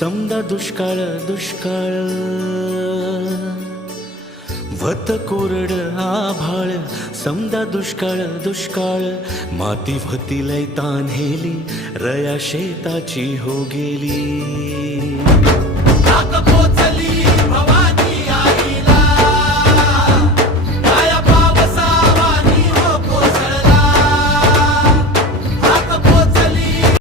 समदा दुष्काळ दुष्काळ व्हत कोरड आभाळ समदा दुष्काळ दुष्काळ माती व्हती लय तान्हेली रया शेताची हो गेली नाक पोचली